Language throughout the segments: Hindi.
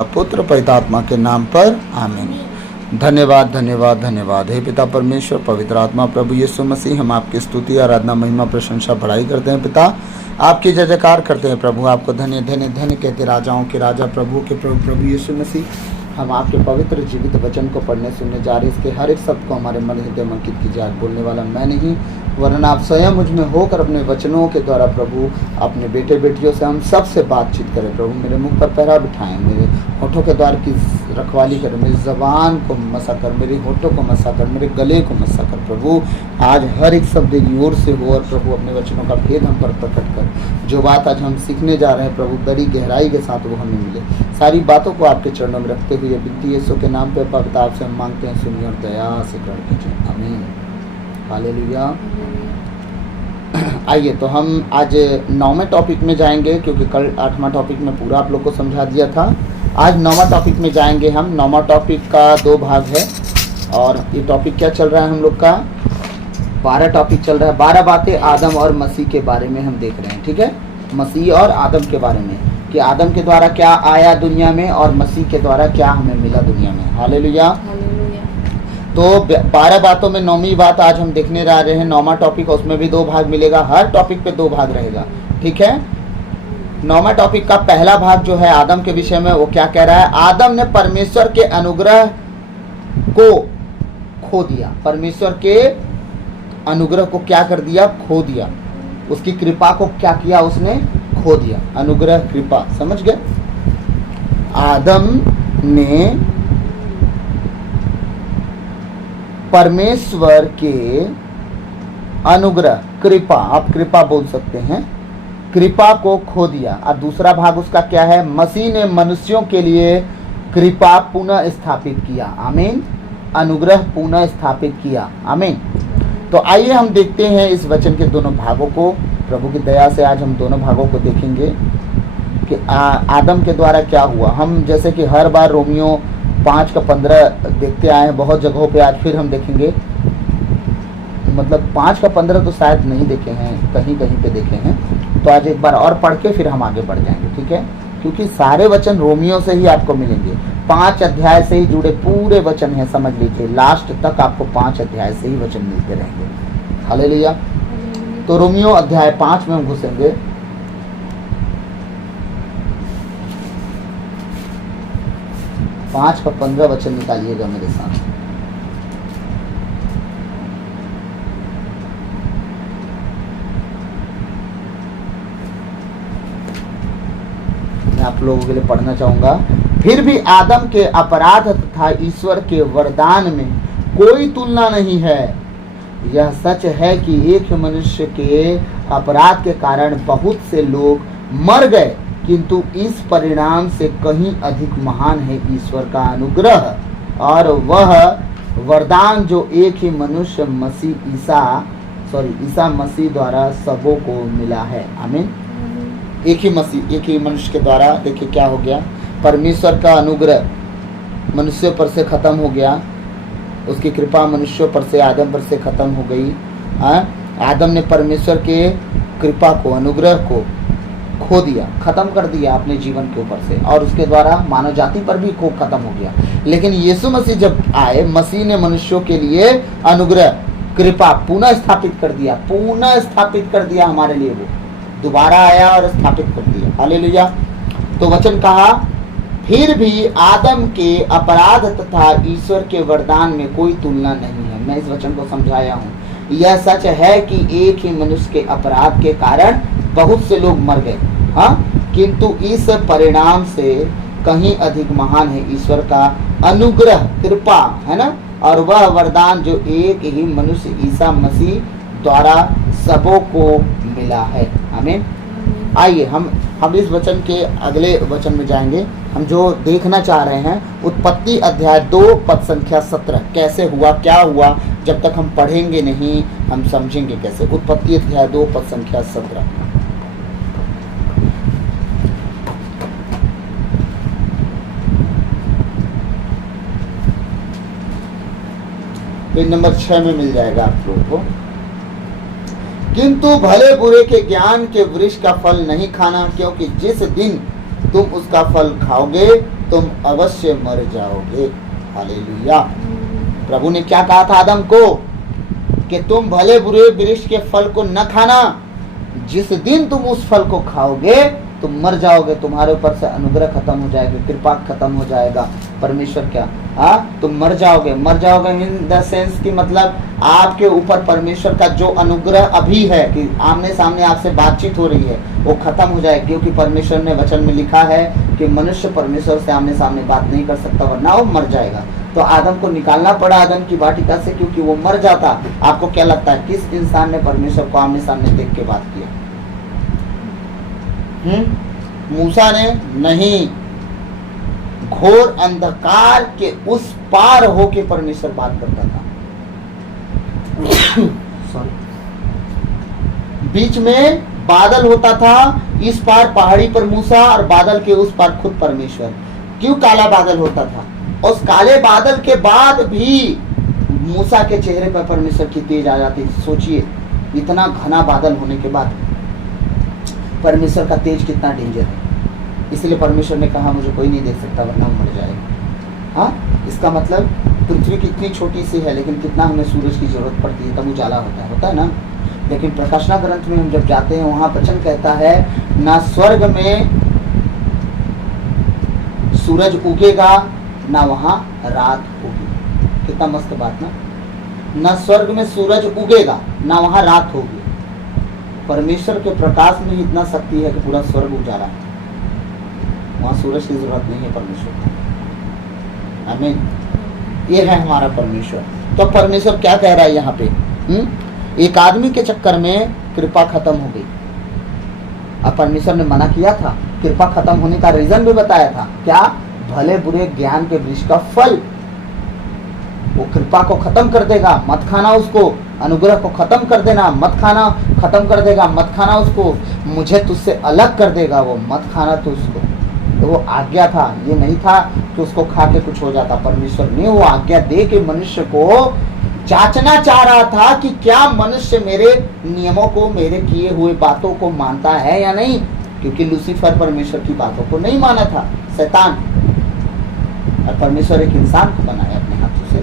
पुत्र पवित्रात्मा के नाम पर आमीन। धन्यवाद धन्यवाद धन्यवाद। हे पिता परमेश्वर पवित्र आत्मा प्रभु यीशु मसीह, हम आपकी स्तुति आराधना महिमा प्रशंसा बढ़ाई करते हैं पिता, आपकी जय जयकार करते हैं प्रभु। आपको धन्य धन्य धन्य कहते राजाओं के राजा प्रभु के प्रभु प्रभु यीशु मसीह। हम आपके पवित्र जीवित वचन को पढ़ने सुनने जा रहे, इसके हर एक शब्द को हमारे मन हृदय में अंकित कीजिए। आज बोलने वाला मैं नहीं वरन आप स्वयं मुझ में होकर अपने वचनों के द्वारा प्रभु अपने बेटे बेटियों से हम सबसे बातचीत करें प्रभु। मेरे मुख पर पैरा बिठाएं, मेरे होठों के द्वार की रखवाली कर, मेरी ज़बान को मसा कर, मेरे होठों को मसा कर, मेरे गले को मसा कर प्रभु। आज हर एक शब्द की ओर से हो और प्रभु अपने वचनों का भेद हम पर प्रकट कर। जो बात आज हम सीखने जा रहे हैं प्रभु बड़ी गहराई के साथ वो हमें मिले। सारी बातों को आपके चरणों में रखते हुए विनती यीशु के नाम पे पवित्र आपसे हम मांगते हैं, सुनिए और दया से ग्रहण कीजिए। आमीन हालेलुया। आइए तो हम आज 9वें टॉपिक में जाएंगे, क्योंकि कल 8वां टॉपिक में पूरा आप लोग को समझा दिया था। आज 9वां टॉपिक में जाएंगे हम। 9वां टॉपिक का 2 भाग है और ये टॉपिक क्या चल रहा है हम लोग का 12 टॉपिक चल रहा है। 12 बातें आदम और मसीह के बारे में हम देख रहे हैं। ठीक है, मसीह और आदम के बारे में कि आदम के द्वारा क्या आया दुनिया में और मसीह के द्वारा क्या हमें मिला दुनिया में। हालेलुया। तो 12 बातों में 9वीं बात आज हम देखने जा रहे हैं। 9वां टॉपिक, उसमें भी 2 भाग मिलेगा, हर टॉपिक पे 2 भाग रहेगा। ठीक है, 9वां टॉपिक का पहला भाग जो है आदम के विषय में, वो क्या कह रहा है? आदम ने परमेश्वर के अनुग्रह को खो दिया। परमेश्वर के अनुग्रह को क्या कर दिया? खो दिया। उसकी कृपा को क्या किया? उसने खो दिया। अनुग्रह कृपा, समझ गए? आदम ने परमेश्वर के अनुग्रह, कृपा, आप कृपा बोल सकते हैं, कृपा को खो दिया। और दूसरा भाग उसका क्या है? मसीह ने मनुष्यों के लिए कृपा पुनः स्थापित किया। आमीन। अनुग्रह पुनः स्थापित किया। आमीन। तो आइए हम देखते हैं इस वचन के दोनों भागों को। प्रभु की दया से आज हम दोनों भागों को देखेंगे कि आदम के द्वारा क्या हुआ। हम जैसे कि हर बार रोमियो 5 का 15 देखते आए हैं बहुत जगहों पे, आज फिर हम देखेंगे। मतलब 5 का 15 तो शायद नहीं देखे हैं, कहीं कहीं पे देखे हैं। तो आज एक बार और पढ़ के फिर हम आगे बढ़ जाएंगे। ठीक है, क्योंकि सारे वचन रोमियो से ही आपको मिलेंगे। 5 अध्याय से ही जुड़े पूरे वचन हैं, समझ लीजिए। लास्ट तक आपको 5 अध्याय से ही वचन मिलते रहेंगे। हालेलुया। तो रोमियो अध्याय 5 में हम घुसेंगे। पाँच का 15 वचन निकालिएगा मेरे साथ। मैं आप लोगों के लिए पढ़ना चाहूंगा। फिर भी आदम के अपराध तथा ईश्वर के वरदान में कोई तुलना नहीं है। यह सच है कि एक मनुष्य के अपराध के कारण बहुत से लोग मर गए, किंतु इस परिणाम से कहीं अधिक महान है ईश्वर का अनुग्रह और वह वरदान जो एक ही मनुष्य ईसा मसीह द्वारा सबों को मिला है। आमीन। एक ही मसीह, एक ही मनुष्य के द्वारा, देखिए क्या हो गया? परमेश्वर का अनुग्रह मनुष्यों पर से खत्म हो गया। उसकी कृपा मनुष्यों पर से, आदम पर से खत्म हो गई। आदम ने परमेश्वर के कृपा को, अनुग्रह को खो दिया, खत्म कर दिया अपने जीवन के ऊपर से, और उसके द्वारा मानव जाति पर भी खो खत्म हो गया। लेकिन यीशु मसीह जब आए, मसीह ने मनुष्यों के लिए अनुग्रह, कृपा पुनः स्थापित कर दिया। पुनः स्थापित कर दिया हमारे लिए, वो दोबारा आया और स्थापित कर दिया। हालेलुया। तो वचन कहा, फिर भी आदम के अपराध तथा ईश्वर के वरदान में कोई तुलना नहीं है। मैं इस वचन को समझाया हूँ। यह सच है कि एक ही मनुष्य के अपराध के कारण बहुत से लोग मर गए, हाँ, किंतु इस परिणाम से कहीं अधिक महान है ईश्वर का अनुग्रह, कृपा, है ना, और वह वरदान जो एक ही मनुष्य ईसा मसीह द्वारा सबों को मिला है। आमीन। आइए हम इस वचन के अगले वचन में जाएंगे। हम जो देखना चाह रहे हैं उत्पत्ति अध्याय 2 पद संख्या 17 कैसे हुआ, क्या हुआ, जब तक हम पढ़ेंगे नहीं हम समझेंगे कैसे। उत्पत्ति अध्याय 2 पद संख्या 17। पेज नंबर 6 में मिल जाएगा आप लोगों को। किंतु भले बुरे के ज्ञान के वृक्ष का फल नहीं खाना, क्योंकि जिस दिन तुम उसका फल खाओगे तुम अवश्य मर जाओगे। हालेलुया। प्रभु ने क्या कहा था आदम को कि तुम भले बुरे वृक्ष के फल को न खाना, जिस दिन तुम उस फल को खाओगे तुम मर जाओगे, तुम्हारे ऊपर से अनुग्रह खत्म हो जाएगा, कृपा खत्म हो जाएगा। परमेश्वर क्या तुम मर जाओगे। मर जाओगे इन द सेंस की मतलब आपके ऊपर परमेश्वर का जो अनुग्रह अभी है कि आमने सामने आपसे बातचीत हो रही है वो खत्म हो जाएगी, क्योंकि परमेश्वर ने वचन में लिखा है कि मनुष्य परमेश्वर से आमने सामने बात नहीं कर सकता वरना वो मर जाएगा। तो आदम को निकालना पड़ा आदम की वाटिका से, क्योंकि वो मर जाता। आपको क्या लगता है किस इंसान ने परमेश्वर को आमने सामने देख के बात किया? मूसा ने नहीं, घोर अंधकार के उस पार होके परमेश्वर बात करता था। सॉरी, बीच में बादल होता था, इस पार पहाड़ी पर मूसा और बादल के उस पार खुद परमेश्वर। क्यों काला बादल होता था? उस काले बादल के बाद भी मूसा के चेहरे पर परमेश्वर की तेज आ जाती। सोचिए, इतना घना बादल होने के बाद परमेश्वर का तेज कितना डेंजर है। इसलिए परमेश्वर ने कहा मुझे कोई नहीं देख सकता वरना मर जाएगा। हाँ, इसका मतलब पृथ्वी कितनी छोटी सी है लेकिन कितना हमें सूरज की जरूरत पड़ती है, तब उजाला होता है ना। लेकिन प्रकाशना ग्रंथ में हम जब जाते हैं वहां वचन कहता है ना स्वर्ग में सूरज उगेगा ना वहां रात होगी। कितना मस्त बात ना। ना स्वर्ग में सूरज उगेगा ना वहां रात होगी। परमेश्वर के प्रकाश में इतना शक्ति है कि पूरा स्वर्ग उजाला है, वहां सूरज की जरूरत नहीं है परमेश्वर को। आमीन। ये है हमारा परमेश्वर। तो परमेश्वर क्या कह रहा है यहाँ पे? एक आदमी के चक्कर में कृपा खत्म हो गई। अब परमेश्वर ने मना किया था, कृपा खत्म होने का रीजन भी बताया था। क्या? भले बुरे ज्ञान के वृक्ष का फल वो कृपा को खत्म कर देगा, मत खाना उसको। अनुग्रह को खत्म कर देना, मत खाना, खत्म कर देगा, मत खाना उसको। मुझे तुझसे अलग कर देगा, वो मत खाना तो उसको। तो वो आज्ञा था, ये नहीं था कि उसको खा के कुछ हो जाता। परमेश्वर ने वो आज्ञा दे के मनुष्य को जांचना चाह रहा था कि क्या मनुष्य मेरे नियमों को, मेरे किए हुए बातों को मानता है या नहीं। क्योंकि लूसीफर परमेश्वर की बातों को नहीं माना था, शैतान। और परमेश्वर एक इंसान को बनाया अपने हाथों से,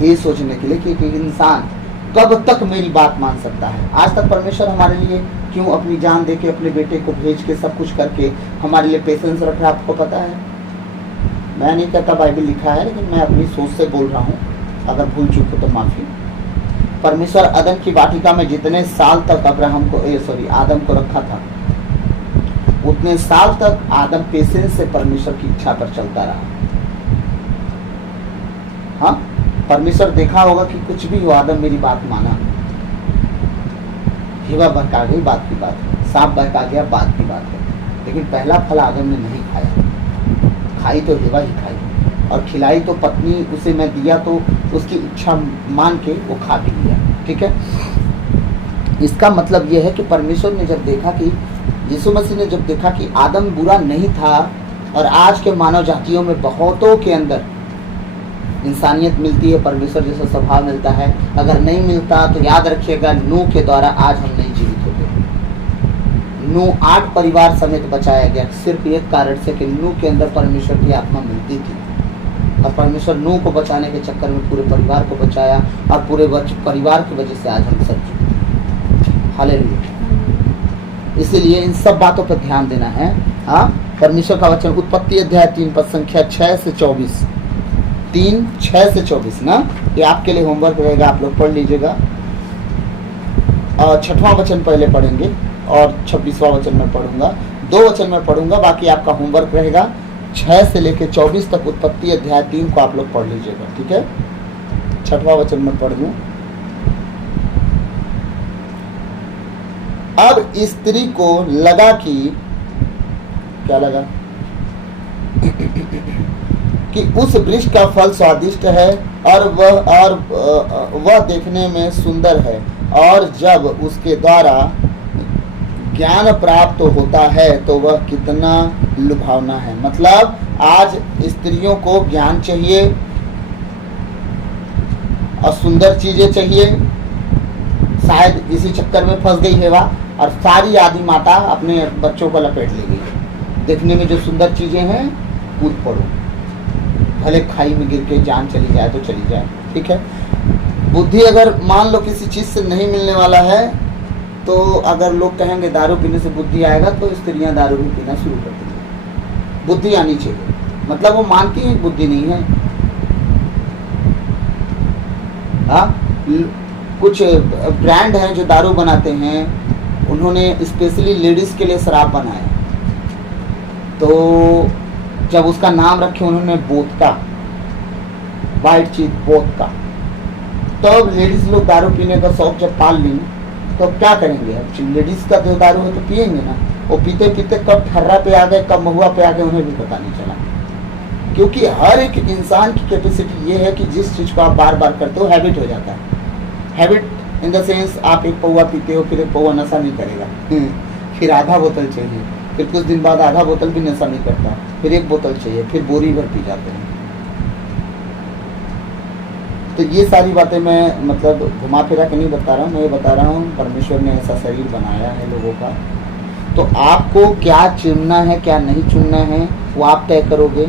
ये सोचने के लिए कि एक इंसान कब तक मेरी बात मान सकता है। आज तक परमेश्वर हमारे लिए क्यों अपनी जान देके, अपने बेटे को भेज के, सब कुछ करके हमारे लिए पेशेंस रख रहा है, आपको पता है। मैं नहीं कहता बाइबल लिखा है, लेकिन मैं अपनी सोच से बोल रहा हूँ। अगर भूल चूक हो तो माफी। परमेश्वर आदम की वाटिका में जितने साल तक आदम को रखा था, उतने साल तक आदम पेशेंस से परमेश्वर की इच्छा पर चलता रहा। हाँ, परमेश्वर देखा होगा कि कुछ भी हो, आदम मेरी बात माना। हिवा बहका गई, बात की बात है। सांप बहका गया, बात की बात है। लेकिन पहला फल आदम ने नहीं खाया। खाई तो हिवा ही खाई, और खिलाई तो पत्नी उसे मैं दिया, तो उसकी इच्छा मान के वो खा भी लिया। ठीक है। इसका मतलब यह है कि परमेश्वर ने जब देखा कि, यीशु मसीह ने जब देखा कि आदम बुरा नहीं था, और आज के मानव जातियों में बहुतों के अंदर इंसानियत मिलती है, परमेश्वर जैसा स्वभाव मिलता है। अगर नहीं मिलता तो याद रखिएगा, नूह के द्वारा आज हम नहीं जीवित होते। नूह 8 परिवार समेत बचाया गया, सिर्फ एक कारण से कि नूह के अंदर परमेश्वर की आत्मा मिलती थी। और परमेश्वर नूह को बचाने के चक्कर में पूरे परिवार को बचाया, और पूरे परिवार की वजह से आज हम सब जीवित। हालेलुया। इसीलिए इन सब बातों पर ध्यान देना है। हाँ, परमेश्वर का वचन उत्पत्ति अध्याय 3 पद संख्या 6 से 24, 3:6 से 24 ना, ये आपके लिए होमवर्क रहेगा, आप लोग पढ़ लीजिएगा। और 6वां वचन पहले पढ़ेंगे और 26वां वचन में पढ़ूंगा। 2 वचन में पढ़ूंगा, बाकी आपका होमवर्क रहेगा। 6 से लेकर 24 तक उत्पत्ति अध्याय 3 को आप लोग पढ़ लीजिएगा। ठीक है। 6वां वचन में पढ़ लूं। अब स्त्री को लगा कि, क्या लगा? कि उस वृक्ष का फल स्वादिष्ट है और वह देखने में सुंदर है, और जब उसके द्वारा ज्ञान प्राप्त होता है तो वह कितना लुभावना है। मतलब आज स्त्रियों को ज्ञान चाहिए और सुंदर चीजें चाहिए। शायद इसी चक्कर में फंस गई है वह, और सारी आदि माता अपने बच्चों को लपेट ले गई। देखने में जो सुंदर चीजें हैं कूद पड़ो, भले खाई में गिर के जान चली जाए तो चली जाए, ठीक है। बुद्धि अगर मान लो किसी चीज से नहीं मिलने वाला है, तो अगर लोग कहेंगे दारू पीने से बुद्धि आएगा, तो स्त्रियां दारू भी पीना शुरू कर देंगी। बुद्धि आनी चाहिए, मतलब वो मानती है बुद्धि नहीं है। हाँ, कुछ ब्रांड हैं जो दारू बनाते हैं, उन्होंने स्पेशली लेडीज के लिए शराब बनाया, तो जब उसका नाम रखे उन्होंने वोदका, वाइट चीज वोदका, तो अब लेडीज लोग दारू पीने का शौक जब पाल ली, तो क्या करेंगे? अब लेडीज का जो दारू है तो पिएंगे ना। वो पीते पीते कब ठर्रा पे आ गए, कब महुआ पे आ गए, उन्हें भी पता नहीं चला। क्योंकि हर एक इंसान की कैपेसिटी ये है कि जिस चीज को आप बार बार करते हो हैबिट हो जाता है। हैबिट इन द सेंस, आप एक पौवा पीते हो, फिर एक पौवा नशा नहीं करेगा, फिर आधा बोतल चाहिए, फिर कुछ दिन बाद आधा बोतल भी नशा नहीं करता, फिर एक बोतल चाहिए, फिर बोरी भर पी जाते हैं। तो ये सारी बातें मैं मतलब घुमा फिरा के नहीं बता रहा हूँ, मैं ये बता रहा हूँ परमेश्वर ने ऐसा शरीर बनाया है लोगों का। तो आपको क्या चुनना है क्या नहीं चुनना है वो आप तय करोगे।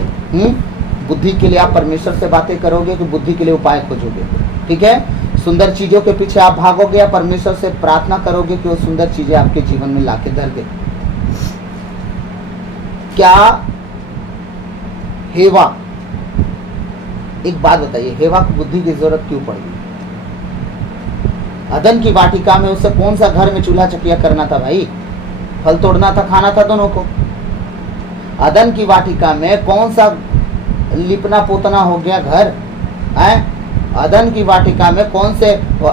बुद्धि के लिए आप परमेश्वर से बातें करोगे कि बुद्धि के लिए उपाय खोजोगे, ठीक है। सुंदर चीजों के पीछे आप भागोगे या परमेश्वर से प्रार्थना करोगे कि वो सुंदर चीजें आपके जीवन में लाके धर दे। क्या हेवा, एक बात बताइए, हेवा को बुद्धि की जरूरत क्यों पड़ गई? अदन की वाटिका में उसे कौन सा घर में चूल्हा चकिया करना था भाई? फल तोड़ना था, खाना था दोनों को। अदन की वाटिका में कौन सा लिपना पोतना हो गया घर है? अदन की वाटिका में कौन से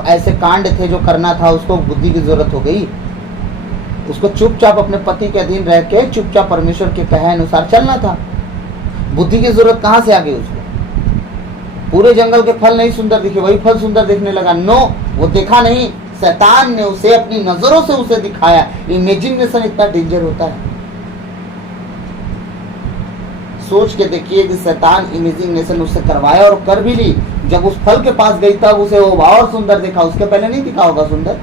ऐसे कांड थे जो करना था, उसको बुद्धि की जरूरत हो गई? उसको चुपचाप अपने पति के अधीन रह के चुपचाप परमेश्वर के कहे अनुसार चलना था। बुद्धि की जरूरत कहां से आ गई उसको? पूरे जंगल के फल नहीं सुंदर दिखे, वही फल सुंदर दिखने लगा। नो, वो देखा नहीं, शैतान ने उसे अपनी नजरों से उसे दिखाया। इमेजिनेशन इतना डेंजर होता है। सोच के देखिए कि शैतान इमेजिनेशन उससे करवाया और कर भी ली। जब उस फल के पास गई तब उसे वो और सुंदर दिखा, उसके पहले नहीं दिखा होगा सुंदर?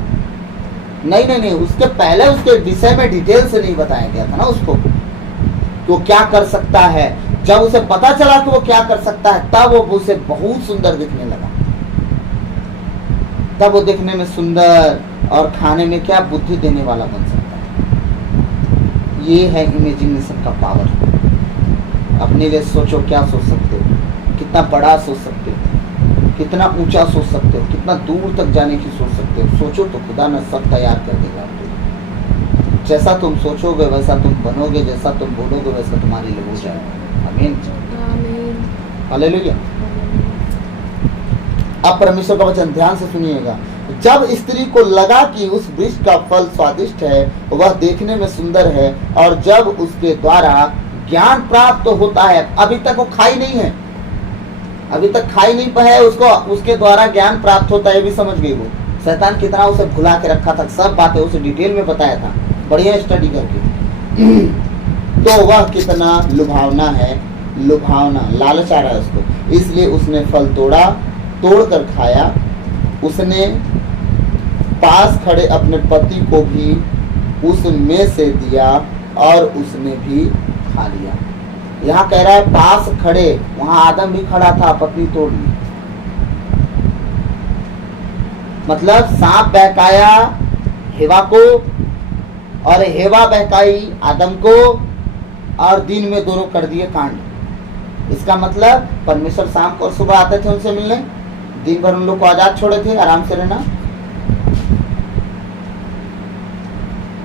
नहीं, उसके पहले उसके विषय में डिटेल से नहीं बताया गया था ना उसको, तो क्या कर सकता है। जब उसे पता चला कि वो क्या कर सकता है, तब वो उसे बहुत सुंदर दिखने लगा। तब वो दिखने में सुंदर और खाने में क्या बुद्धि देने वाला बन सकता है। ये है इमेजिनेशन का पावर। अपने लिए सोचो, क्या सोच सकते हो, कितना बड़ा सोच सकते हो, कितना ऊंचा सोच सकते हो, कितना दूर तक जाने की सोच सकते हो। सोचो तो खुदा ने सब तैयार कर देगा आपको। जैसा तुम सोचोगे वैसा तुम बनोगे, जैसा तुम बोलोगे वैसा तुम्हारे लिए हो जाएगा। आमीन, हालेलुया। अब परमेश्वर का वचन ध्यान से सुनिएगा। जब स्त्री को लगा कि उस वृक्ष का फल स्वादिष्ट है, वह देखने में सुंदर है, और जब उसके द्वारा ज्ञान प्राप्त तो होता है, अभी तक वो खाई नहीं है, अभी तक खाई नहीं पाया, उसको उसके द्वारा ज्ञान प्राप्त होता है, भी समझ गई वो। शैतान कितना उसे भुला के रखा था, सब बातें उसे डिटेल में बताया था, बढ़िया स्टडी करके। तो वह कितना लुभावना है, लुभावना, लालच आ रहा है उसको, इसलिए उसने फल तोड़ा, तोड़कर खाया। उसने पास खड़े अपने पति को भी उसमें से दिया और उसने भी खा लिया। यहाँ कह रहा है पास खड़े, वहां आदम भी खड़ा था, पत्नी तोड़ ली। मतलब सांप बहकाया हेवा को और हेवा बहकाई आदम को, और दिन में दोनों कर दिए कांड। इसका मतलब परमेश्वर शाम को और सुबह आते थे उनसे मिलने, दिन भर उन लोग को आजाद छोड़े थे आराम से रहना।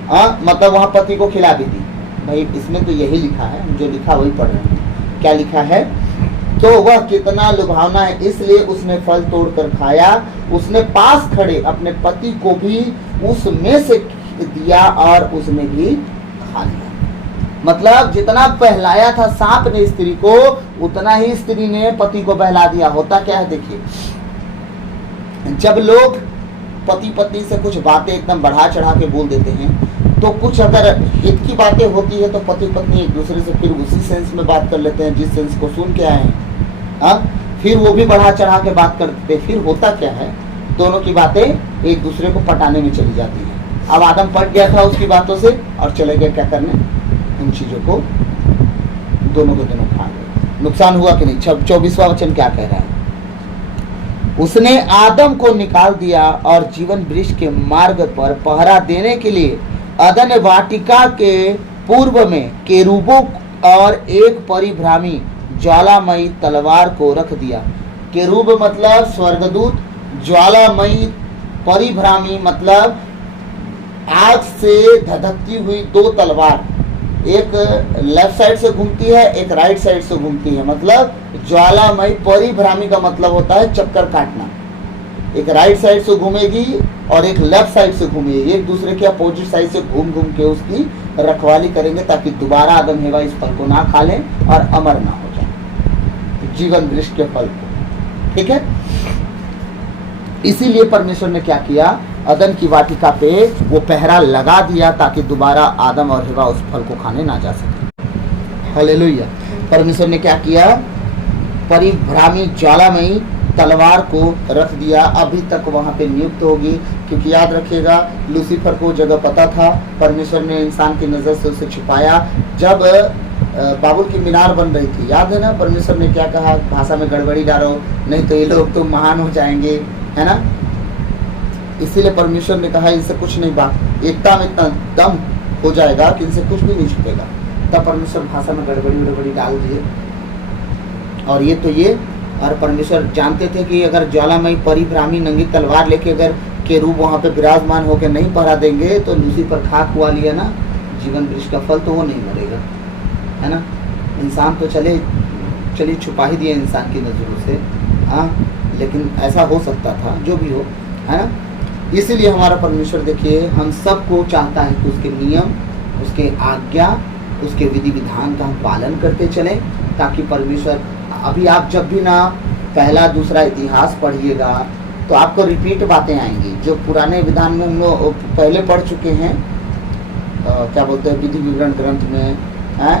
मतलब वहां पति को खिला भी दी। भाई इसमें तो यही लिखा है, जो लिखा वही पढ़ रहे हैं। क्या लिखा है? तो वह कितना लुभावना है, इसलिए उसने फल तोड़कर खाया। उसने पास खड़े अपने पति को भी उसमें से दिया और उसने भी खा लिया। मतलब जितना बहलाया था सांप ने स्त्री को, उतना ही स्त्री ने पति को बहला दिया। होता क्या है देखिए, जब लोग पति पत्नी से कुछ बातें एकदम बढ़ा चढ़ा के बोल देते हैं, तो कुछ अगर हित की बातें होती है तो पति पत्नी एक दूसरे से फिर उसी सेंस में बात कर लेते हैं जिस सेंस को सुन के आए हैं। फिर वो भी बढ़ा चढ़ा के बात करते हैं। फिर होता क्या है, दोनों की बातें एक दूसरे को पटाने में चली जाती है। अब आदम पट गया था उसकी बातों से और चले गए क्या करने, उन चीज़ों को दोनों को दोनों खा गए। नुकसान हुआ कि नहीं? 24वां वचन क्या कह रहा है? उसने आदम को निकाल दिया और जीवन वृक्ष के मार्ग पर पहरा देने के लिए अदन वाटिका के पूर्व में केरूबों और एक परिभ्रामी ज्वालामयी तलवार को रख दिया। केरूब मतलब स्वर्गदूत, ज्वालामयी परिभ्रामी मतलब आग से धधकती हुई दो तलवार, एक लेफ्ट साइड से घूमती है, एक राइट साइड से घूमती है। मतलब ज्वालामयी परिभ्रामी का मतलब होता है चक्कर काटना। एक राइट साइड से घूमेगी और एक लेफ्ट साइड से घूमेगी, एक दूसरे के अपोजिट साइड से घूम घूम के उसकी रखवाली करेंगे ताकि दोबारा आदम हेवा इस फल को ना खा लें और अमर ना हो जाए, जीवन वृक्ष के फल को। ठीक है, इसीलिए परमेश्वर ने क्या किया? अदन की वाटिका पे वो पहरा लगा दिया ताकि दोबारा आदम और हेवा उस फल को खाने ना जा सके। हालेलुया। परमेश्वर ने क्या किया? परिभ्रामी ज्वालामयी तलवार को रख दिया। अभी तक वहां पे नियुक्त होगी, क्योंकि याद रखिएगा लूसीफर को जगह पता था, परमेश्वर ने इंसान की नजर से उसे छिपाया। जब बाबुल की मीनार बन रही थी, याद है ना, परमेश्वर ने क्या कहा? भाषा में गड़बड़ी डालो, नहीं तो ये लोग तो महान हो जाएंगे, है ना। इसीलिए परमेश्वर ने कहा इनसे कुछ नहीं, बात एकता में इतना दम हो जाएगा कि इनसे कुछ भी नहीं छुपेगा। तब परमेश्वर भाषा में गड़बड़ी डाल दिए। और ये तो ये, और परमेश्वर जानते थे कि अगर ज्वालामयी परिभ्रामी नंगी तलवार लेके अगर केरूब वहाँ पे विराजमान होकर नहीं पहरा देंगे तो लूसीफर खाक हुआ लिया ना जीवन वृक्ष का फल, तो वो नहीं मरेगा, है ना। इंसान तो चलिए छुपा ही दिया इंसान की नजरों से, हाँ, लेकिन ऐसा हो सकता था, जो भी हो, है ना। इसीलिए हमारा परमेश्वर देखिए हम सबको चाहता है कि उसके नियम, उसके आज्ञा, उसके विधि विधान का हम पालन करते चलें, ताकि परमेश्वर, अभी आप जब भी ना पहला दूसरा इतिहास पढ़िएगा तो आपको रिपीट बातें आएंगी जो पुराने विधान में हम लोग पहले पढ़ चुके हैं। क्या बोलते हैं, विधि विवरण ग्रंथ में है,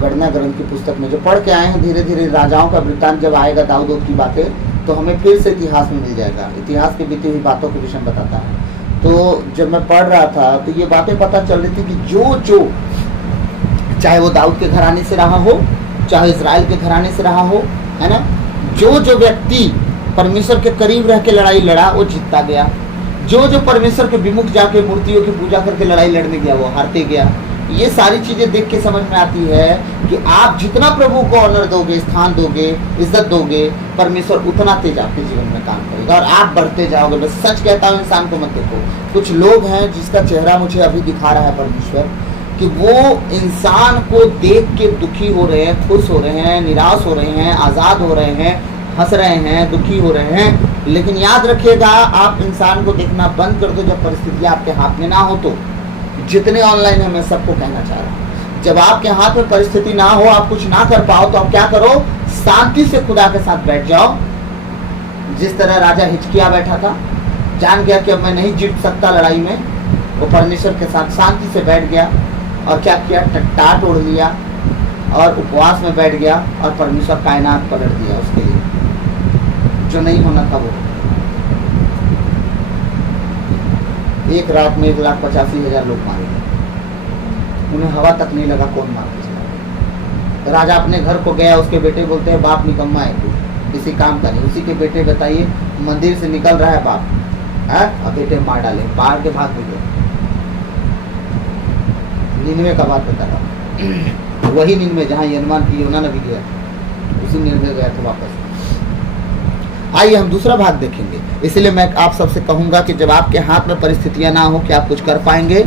गणना ग्रंथ की पुस्तक में जो पढ़ के आए हैं। धीरे धीरे राजाओं का वृत्तांत जब आएगा, दाऊद की बातें, तो हमें फिर से इतिहास में मिल जाएगा। इतिहास की बीती हुई बातों के विषय में बताता है। तो जब मैं पढ़ रहा था तो ये बातें पता चल रही थी कि जो चाहे वो दाऊद के घराने से रहा हो, चाहे इजराइल के घराने से रहा हो, है ना, जो व्यक्ति परमेश्वर के करीब रह के लड़ाई लड़ा वो जीतता गया। जो परमेश्वर के विमुख जाके मूर्तियों की पूजा करके लड़ाई लड़ने गया वो हारते गया। ये सारी चीजें देख के समझ में आती है कि आप जितना प्रभु को ऑनर दोगे, स्थान दोगे, इज्जत दोगे, परमेश्वर उतना तेज आपके जीवन में काम करेगा और आप बढ़ते जाओगे। बस सच कहता हूँ, इंसान को मत देखो। कुछ लोग हैं जिसका चेहरा मुझे अभी दिखा रहा है परमेश्वर, कि वो इंसान को देख के दुखी हो रहे हैं, खुश हो रहे हैं, निराश हो रहे हैं, आज़ाद हो रहे हैं, हंस रहे हैं, दुखी हो रहे हैं। लेकिन याद रखिएगा, आप इंसान को देखना बंद कर दो जब परिस्थितियाँ आपके हाथ में ना हो। तो जितने ऑनलाइन है मैं सबको कहना चाह रहा हूँ, जब आपके हाथ में परिस्थिति ना हो, आप कुछ ना कर पाओ, तो आप क्या करो? शांति से खुदा के साथ बैठ जाओ। जिस तरह राजा हिचकिया बैठा था, जान गया कि अब मैं नहीं जीत सकता लड़ाई में, वो परमेश्वर के साथ शांति से बैठ गया और क्या किया? टाट ओढ़ लिया और उपवास में बैठ गया और परमेश्वर कायनात पलट दिया उसके लिए। जो नहीं होना था वो, एक रात में 1,85,000 लोग मारे गए। उन्हें हवा तक नहीं लगा कौन मार के चला। राजा अपने घर को गया, उसके बेटे बोलते हैं बाप निकम्मा है तू, किसी काम का नहीं। उसी के बेटे बताइए, मंदिर से निकल रहा है बाप, है, और बेटे मार डाले, बाहर के भाग भी गए। निन्वे का बात बता रहा, वही निन्वे जहाँ यनमान की योना नबी गया, उसी निन्वे गया था वापस। आइए हम दूसरा भाग देखेंगे। इसलिए मैं आप सबसे कहूंगा कि जब आपके हाथ में परिस्थितियां ना हो कि आप कुछ कर पाएंगे,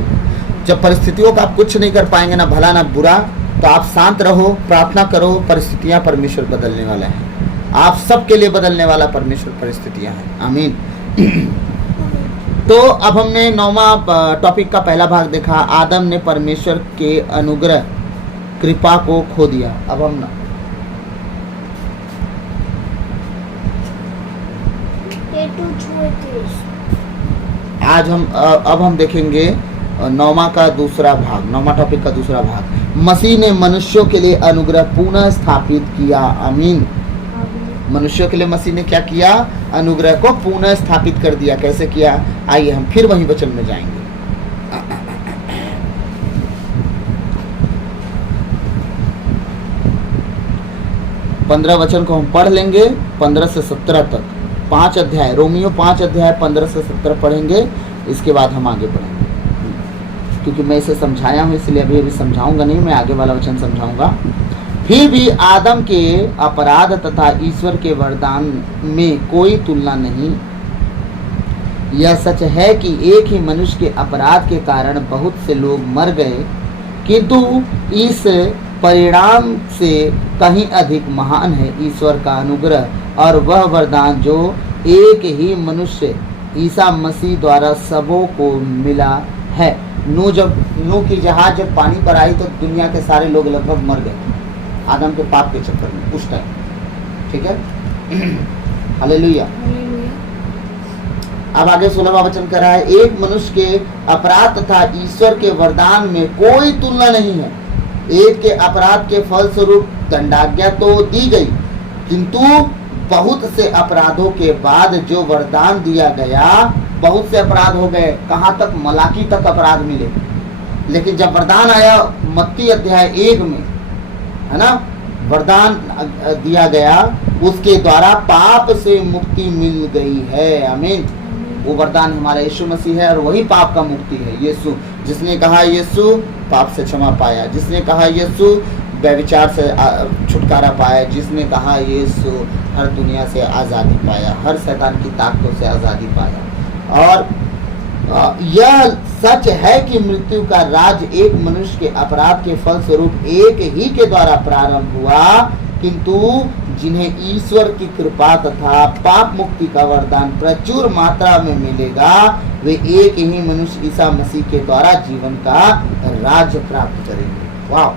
जब परिस्थितियों का आप कुछ नहीं कर पाएंगे, ना भला ना बुरा, तो आप शांत रहो, प्रार्थना करो। परिस्थितियां परमेश्वर बदलने वाला है, आप सबके लिए बदलने वाला परमेश्वर परिस्थितियां हैं। आमीन। तो अब हमने 9वां टॉपिक का पहला भाग देखा, आदम ने परमेश्वर के अनुग्रह कृपा को खो दिया। अब हम अब हम देखेंगे 9वां का दूसरा भाग, 9वां टॉपिक का दूसरा भाग। मसीह ने मनुष्यों के लिए अनुग्रह पुनः स्थापित किया। आमीन। मनुष्यों के लिए मसीह ने क्या किया? अनुग्रह को पुनः स्थापित कर दिया। कैसे किया? आइए हम फिर वही वचन में जाएंगे। 15 वचन को हम पढ़ लेंगे 15 से 17 तक, 5 अध्याय, रोमियो 5 अध्याय 15 से 17 पढ़ेंगे। इसके बाद हम आगे बढ़ेंगे, क्योंकि मैं इसे समझाया हूँ इसलिए अभी समझाऊंगा नहीं, मैं आगे वाला वचन समझाऊंगा। फिर भी आदम के अपराध तथा ईश्वर के वरदान में कोई तुलना नहीं। यह सच है कि एक ही मनुष्य के अपराध के कारण बहुत से लोग मर गए, किंतु इस परिणाम से कहीं अधिक महान है ईश्वर का अनुग्रह और वह वरदान जो एक ही मनुष्य ईसा मसीह द्वारा सबों को मिला है। नूह की जहाज जब पानी पर आई तो दुनिया के सारे लोग लगभग मर गए आदम के पाप के चक्कर में उस टाइम, ठीक है। हालेलुया। अब आगे 16वां वचन कह रहा है, एक मनुष्य के अपराध तथा ईश्वर के वरदान में कोई तुलना नहीं है। एक के अपराध के फल स्वरूप दंडाज्ञा तो दी गई, किंतु बहुत से अपराधों के बाद जो वरदान दिया गया, बहुत से अपराध हो गए, कहाँ तक, मलाकी तक अपराध मिले। लेकिन जब वरदान आया मत्ती अध्याय 1 में, है ना, वरदान दिया गया, उसके द्वारा पाप से मुक्ति मिल गई है। आमीन। वो वरदान हमारा यीशु मसीह है और वही पाप का मुक्ति है। यीशु, जिसने कहा यीशु पाप से क्षमा पाया, जिसने कहा यीशु व्यभिचार से छुटकारा पाया, जिसने कहा यीशु हर दुनिया से आज़ादी पाया, हर शैतान की ताकतों से आज़ादी पाया। और यह सच है कि मृत्यु का राज एक मनुष्य के अपराध के फल स्वरूप एक ही के द्वारा प्रारंभ हुआ, किंतु जिन्हें ईश्वर की कृपा तथा पाप मुक्ति का वरदान प्रचुर मात्रा में मिलेगा, वे एक ही मनुष्य ईसा मसीह के द्वारा जीवन का राज्य प्राप्त करेंगे। वाह,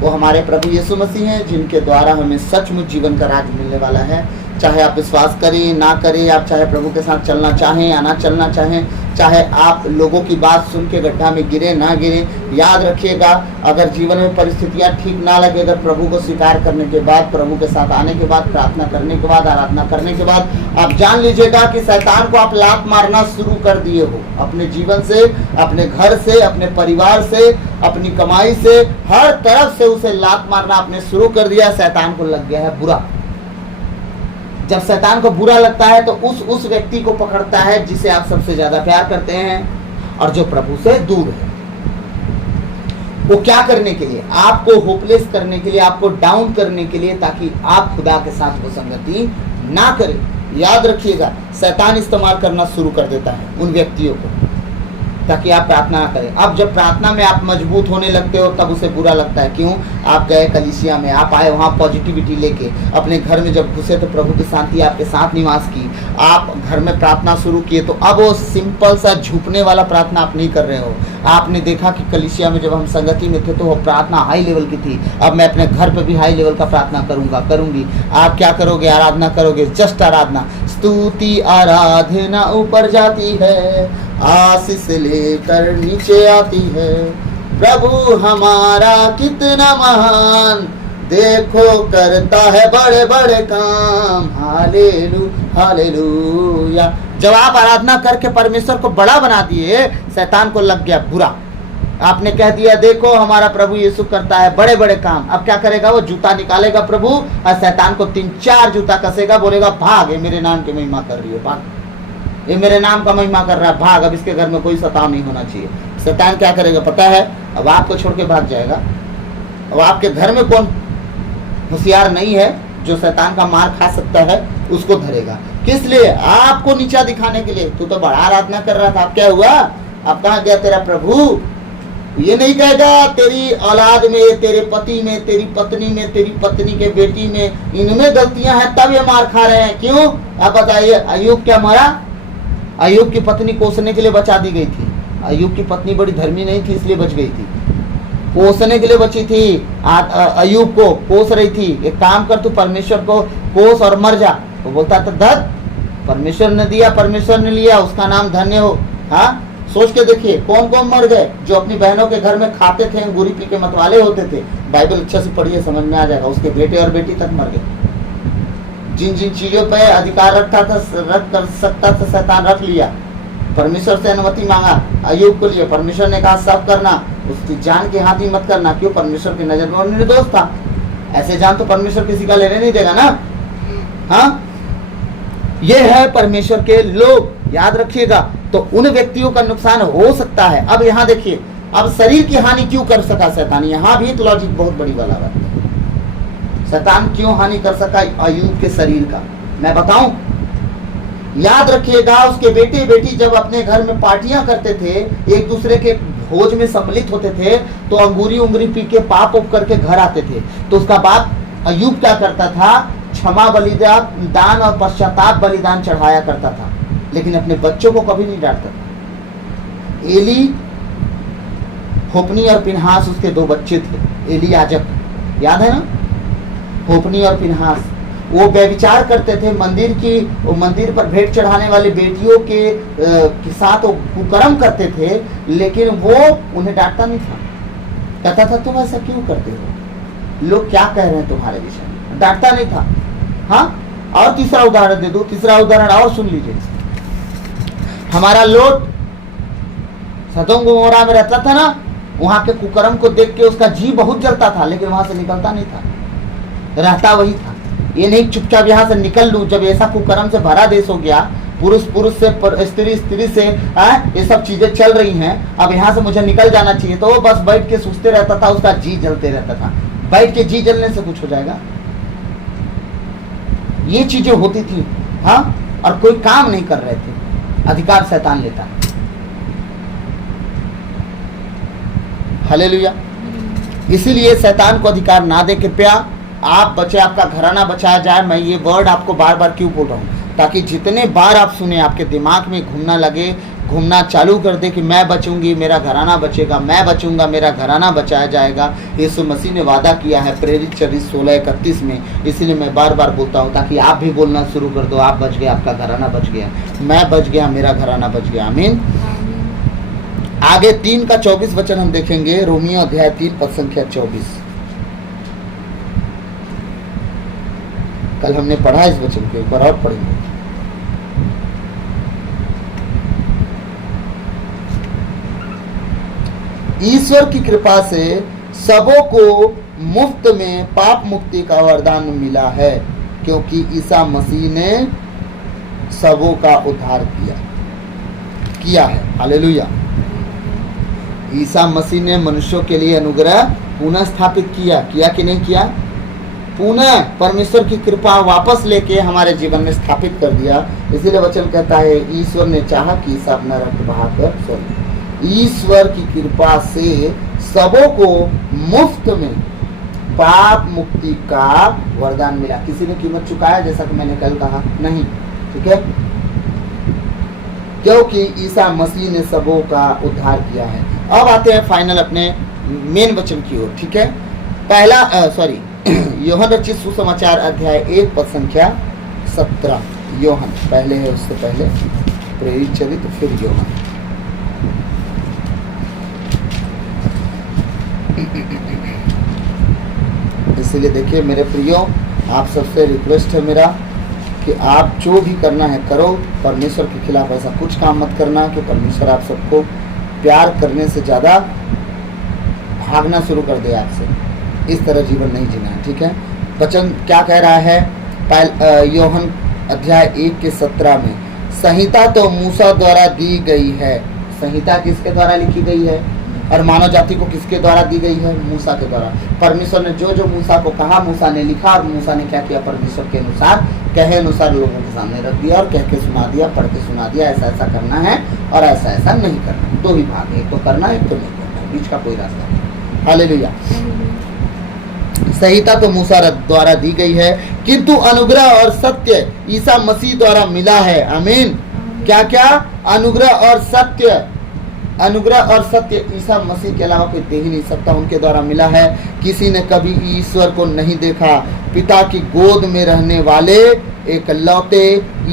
वो हमारे प्रभु यीशु मसीह हैं, जिनके द्वारा हमें सचमुच जीवन का राज्य मिलने वाला है। चाहे आप विश्वास करें ना करें, आप चाहे प्रभु के साथ चलना चाहें या ना चलना चाहें, चाहे आप लोगों की बात सुन के गड्ढा में गिरे ना गिरे, याद रखिएगा, अगर जीवन में परिस्थितियां ठीक ना लगे, अगर प्रभु को स्वीकार करने के बाद, प्रभु के साथ आने के बाद, प्रार्थना करने के बाद, आराधना करने के बाद, आप जान लीजिएगा कि शैतान को आप लात मारना शुरू कर दिए हो। अपने जीवन से, अपने घर से, अपने परिवार से, अपनी कमाई से, हर तरफ से उसे लात मारना आपने शुरू कर दिया। शैतान को लग गया है बुरा। जब शैतान को बुरा लगता है तो उस व्यक्ति को पकड़ता है जिसे आप सबसे ज्यादा प्यार करते हैं और जो प्रभु से दूर है। वो क्या करने के लिए? आपको होपलेस करने के लिए, आपको डाउन करने के लिए, ताकि आप खुदा के साथ वो संगति ना करें। याद रखिएगा, शैतान इस्तेमाल करना शुरू कर देता है उन व्यक्तियों को ताकि आप प्रार्थना ना करें। अब जब प्रार्थना में आप मजबूत होने लगते हो तब उसे बुरा लगता है। क्यों? आप गए कलीसिया में, आप आए वहाँ पॉजिटिविटी लेके, अपने घर में जब घुसे तो प्रभु की शांति आपके साथ निवास की, आप घर में प्रार्थना शुरू किए, तो अब वो सिंपल सा झुकने वाला प्रार्थना आप नहीं कर रहे हो। आपने देखा कि कलीसिया में जब हम संगति में थे तो वो प्रार्थना हाई लेवल की थी, अब मैं अपने घर पर भी हाई लेवल का प्रार्थना करूंगी। आप क्या करोगे? आराधना करोगे, जस्ट आराधना। स्तुति आराधना ऊपर जाती है, आशीष लेकर नीचे आती है। प्रभु हमारा कितना महान, देखो करता है बड़े बड़े काम। हालेलुया। जब आप आराधना करके परमेश्वर को बड़ा बना दिए, शैतान को लग गया बुरा। आपने कह दिया देखो हमारा प्रभु यीशु करता है बड़े बड़े काम। अब क्या करेगा? वो जूता निकालेगा प्रभु और शैतान को 3-4 जूता कसेगा, बोलेगा भाग, ये मेरे नाम की महिमा कर रही है, भाग, ये मेरे नाम का महिमा कर रहा है, भाग, अब इसके घर में कोई शैतान नहीं होना चाहिए। शैतान क्या करेगा पता है? अब आपको छोड़ के भाग जाएगा। अब आपके घर में कौन होशियार नहीं है जो शैतान का मार खा सकता है, उसको धरेगा। किस लिए? आपको नीचा दिखाने के लिए। तू तो बड़ा आराधना कर रहा था, अब क्या हुआ? अब कहाँ गया तेरा प्रभु? ये नहीं कहेगा तेरी औलाद में, तेरे पति में, तेरी पत्नी में, तेरी पत्नी के बेटी में, इनमें गलतियां हैं तब ये मार खा रहे हैं। क्यों? आप बताइए। अय्यूब क्या मरा? अय्यूब की पत्नी कोसने के लिए बचा दी गई थी। अय्यूब की पत्नी बड़ी धर्मी नहीं थी इसलिए बच गई थी, कोसने के लिए बची थी। अय्यूब को कोस रही थी, एक काम कर तू परमेश्वर को कोस और मर जा। वो बोलता था धत, परमेश्वर ने दिया, परमेश्वर ने लिया, उसका नाम धन्य हो। हाँ, सोच के देखिए कौन कौन मर गए जो अपनी बहनों के घर में खाते थे, अंगूरी पी के मतवाले होते थे। बाइबल अच्छे से पढ़िए, समझ में आ जाएगा। उसके बेटे और बेटी तक मर गए। जिन जिन चीजों पे अधिकार रख कर सकता था शैतान रख लिया। परमेश्वर से अनुमति मांगा, अय्यूब को लिए, परमेश्वर ने कहा सब करना, उसकी जान के हाथ ही मत करना। क्यों? परमेश्वर की नजर में वो निर्दोष था। ऐसे जान तो परमेश्वर किसी का लेने नहीं देगा ना। हाँ, ये है परमेश्वर के लोग, याद रखिएगा। तो उन व्यक्तियों का नुकसान हो सकता है। अब यहाँ देखिए, अब शरीर की हानि क्यों कर सका शैतान, यहाँ भी एक लॉजिक बहुत बड़ी वाला बात है। शैतान क्यों हानि कर सका अय्यूब के शरीर का, मैं बताऊं। याद रखिएगा, उसके बेटे बेटी जब अपने घर में पार्टियां करते थे, एक दूसरे के भोज में सम्मिलित होते थे, तो अंगूरी उंगली पी के पाप उप करके घर आते थे। तो उसका बाप अय्यूब क्या करता था, क्षमा बलिदान और पश्चाताप बलिदान चढ़ाया करता था, लेकिन अपने बच्चों को कभी नहीं डांटता था। एली, होपनी और पिनहास उसके 2 बच्चे थे, एली याजक, याद है ना, होपनी और पिनहास। वो व्यभिचार करते थे, मंदिर पर भेंट चढ़ाने वाली बेटियों के साथ वो कुकर्म करते थे, लेकिन वो उन्हें डांटता नहीं था। कहता था तुम ऐसा क्यों करते हो, लोग क्या कह रहे हैं तुम्हारे विषय में, डांटता नहीं था। हाँ, और तीसरा उदाहरण दे दूं, तीसरा उदाहरण और सुन लीजिए। हमारा लोट सदोम गोमोरा में रहता था ना, वहां के कुकर्म को देख के उसका जी बहुत जलता था, लेकिन वहां से निकलता नहीं था, रहता वही था। ये नहीं चुपचाप यहाँ से निकल लूं, जब ऐसा कुकर्म से भरा देश हो गया, पुरुष से स्त्री से ये सब चीजें चल रही हैं, अब यहाँ से मुझे निकल जाना चाहिए, तो वो बस बैठ के सोचते रहता था, उसका जी जलते रहता था। बैठ के जी जलने से कुछ हो जाएगा, ये चीजें होती थी। हाँ, और कोई काम नहीं कर रहे थे, अधिकार शैतान लेता है। हालेलुया। इसीलिए शैतान को अधिकार ना दे, कृपया आप बचे, आपका घराना बचाया जाए। मैं ये वर्ड आपको बार बार क्यों बोल रहा हूँ, ताकि जितने बार आप सुने आपके दिमाग में घूमना चालू कर दे कि मैं बचूंगी, मेरा घराना बचेगा, मैं बचूंगा, मेरा घराना बचाया जाएगा। यीशु मसीह ने वादा किया है प्रेरित चरित्र 16:31 में, इसीलिए मैं बार बार बोलता हूँ, ताकि आप भी बोलना शुरू कर दो, आप बच गए, आपका घराना बच गया, मैं बच गया, मेरा घराना बच गया। आमीन। आगे 3 का 24 वचन हम देखेंगे, रोमियो अध्याय 3 पद संख्या 24। कल हमने पढ़ा इस वचन को, एक बार और पढ़ेंगे। ईश्वर की कृपा से सबों को मुफ्त में पाप मुक्ति का वरदान मिला है, क्योंकि ईसा मसीह ने सबों का उद्धार किया है। हालेलुया। ईसा मसीह ने मनुष्यों के लिए अनुग्रह पुनः स्थापित किया कि नहीं किया, पुनः परमेश्वर की कृपा वापस लेके हमारे जीवन में स्थापित कर दिया। इसीलिए वचन कहता है, ईश्वर ने चाहा कि ईसा अपना रक्त बहाकर, ईश्वर की कृपा से सबों को मुफ्त में पाप मुक्ति का वरदान मिला। किसी ने कीमत चुकाया, जैसा कि मैंने कल कहा, नहीं, ठीक है, क्योंकि ईसा मसीह ने सबों का उद्धार किया है। अब आते हैं फाइनल अपने मेन वचन की ओर, ठीक है। पहला यूहन्ना रचित सुसमाचार अध्याय 1 पद संख्या 17। यूहन्ना पहले है, उससे पहले प्रेरित चरित्र, फिर यूहन्ना। इसलिए देखिए मेरे प्रियो, आप सबसे रिक्वेस्ट है मेरा कि आप जो भी करना है करो, परमेश्वर के खिलाफ ऐसा कुछ काम मत करना कि परमेश्वर आप सबको प्यार करने से ज़्यादा भागना शुरू कर दे आपसे। इस तरह जीवन नहीं जीना है, ठीक है। वचन क्या कह रहा है, यूहन्ना अध्याय 1 के 17 में, संहिता तो मूसा द्वारा दी गई है। संहिता किसके द्वारा लिखी गई है, और मानव जाति को किसके द्वारा दी गई है, मूसा के द्वारा। परमेश्वर ने जो जो मूसा को कहा, मूसा ने लिखा, और मूसा ने क्या किया, परमेश्वर के अनुसार, कहे अनुसार लोगों के सामने रख दिया, और कह के सुना दिया, पढ़ के सुना दिया, ऐसा ऐसा करना है और ऐसा ऐसा नहीं करना। 2 ही भाग, एक तो करना, एक तो नहीं करना, बीच का कोई रास्ता नहीं। हालेलुया। संहिता तो मूसा द्वारा दी गई है, किंतु अनुग्रह और सत्य ईसा मसीह द्वारा मिला है। आमीन। क्या क्या, अनुग्रह और सत्य, अनुग्रह और सत्य ईसा मसीह के अलावा कोई दे ही नहीं सकता, उनके द्वारा मिला है। किसी ने कभी ईश्वर को नहीं देखा, पिता की गोद में रहने वाले एकलौते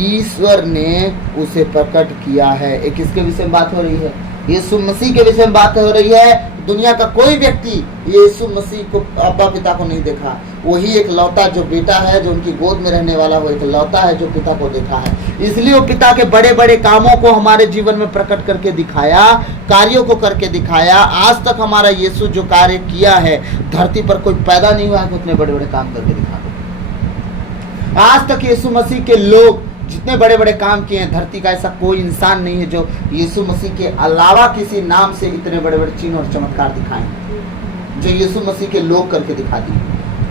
ईश्वर ने उसे प्रकट किया है। एक किसके विषय में बात हो रही है, यीशु मसीह के विषय में बात हो रही है। दुनिया का कोई व्यक्ति यीशु मसीह को, अब्बा पिता को नहीं देखा। वही एक लौता जो बेटा है, जो उनकी गोद में रहने वाला, वो एक लौता है जो पिता को देखा है। इसलिए वो पिता के बड़े बड़े कामों को हमारे जीवन में प्रकट करके दिखाया, कार्यों को करके दिखाया। आज तक हमारा यीशु जो कार्य किया है, धरती पर कोई पैदा नहीं हुआ है कि उतने बड़े बड़े काम करके दिखा दो। आज तक यीशु मसीह के लोग जितने बड़े बड़े काम किए हैं, धरती का ऐसा कोई इंसान नहीं है जो यीशु मसीह के अलावा किसी नाम से इतने बड़े बड़े चिन्ह और चमत्कार दिखाए जो यीशु मसीह के लोग करके दिखा दिए।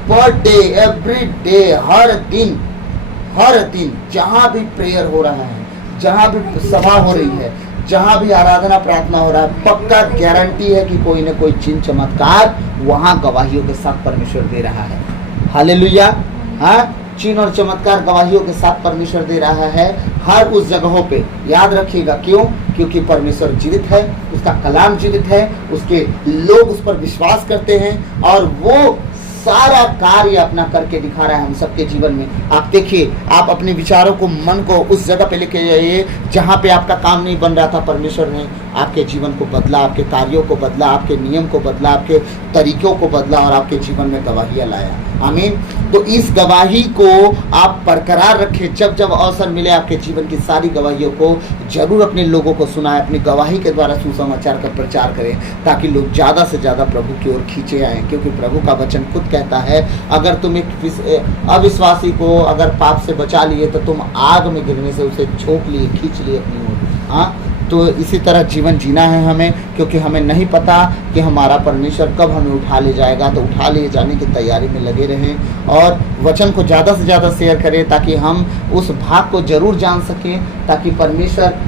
पर डे, एवरी डे, हर दिन जहां भी प्रेयर हो रहा है, जहां भी सभा हो रही है, जहां भी आराधना प्रार्थना हो रहा है, पक्का गारंटी है कि कोई न कोई चिन्ह चमत्कार वहां गवाहियों के साथ परमेश्वर दे रहा है। हालेलुया। हाँ, चिन्ह और चमत्कार गवाहियों के साथ परमेश्वर दे रहा है हर उस जगहों पे। याद रखिएगा, क्यों? क्योंकि परमेश्वर जीवित है, उसका कलाम जीवित है, उसके लोग उस पर विश्वास करते हैं और वो सारा कार्य अपना करके दिखा रहा है हम सबके जीवन में। आप देखिए, आप अपने विचारों को, मन को उस जगह पे लेके जाइए जहाँ पे आपका काम नहीं बन रहा था। परमेश्वर ने आपके जीवन को बदला, आपके कार्यों को बदला, आपके नियम को बदला, आपके तरीकों को बदला और आपके जीवन में गवाहियाँ लाया। आमीन। तो इस गवाही को आप बरकरार रखें। जब जब अवसर मिले आपके जीवन की सारी गवाहियों को जरूर अपने लोगों को सुनाएं, अपनी गवाही के द्वारा सुसमाचार का प्रचार करें, ताकि लोग ज़्यादा से ज़्यादा प्रभु की ओर खींचे आएँ। क्योंकि प्रभु का वचन खुद कहता है, अगर तुम एक अविश्वासी को अगर पाप से बचा लिए तो तुम आग में गिरने से उसे झोंक लिए, खींच लिए अपनी ओर। हाँ, तो इसी तरह जीवन जीना है हमें, क्योंकि हमें नहीं पता कि हमारा परमेश्वर कब हमें उठा ले जाएगा। तो उठा ले जाने की तैयारी में लगे रहें और वचन को ज़्यादा से ज़्यादा शेयर करें, ताकि हम उस भाग को जरूर जान सकें। ताकि परमेश्वर,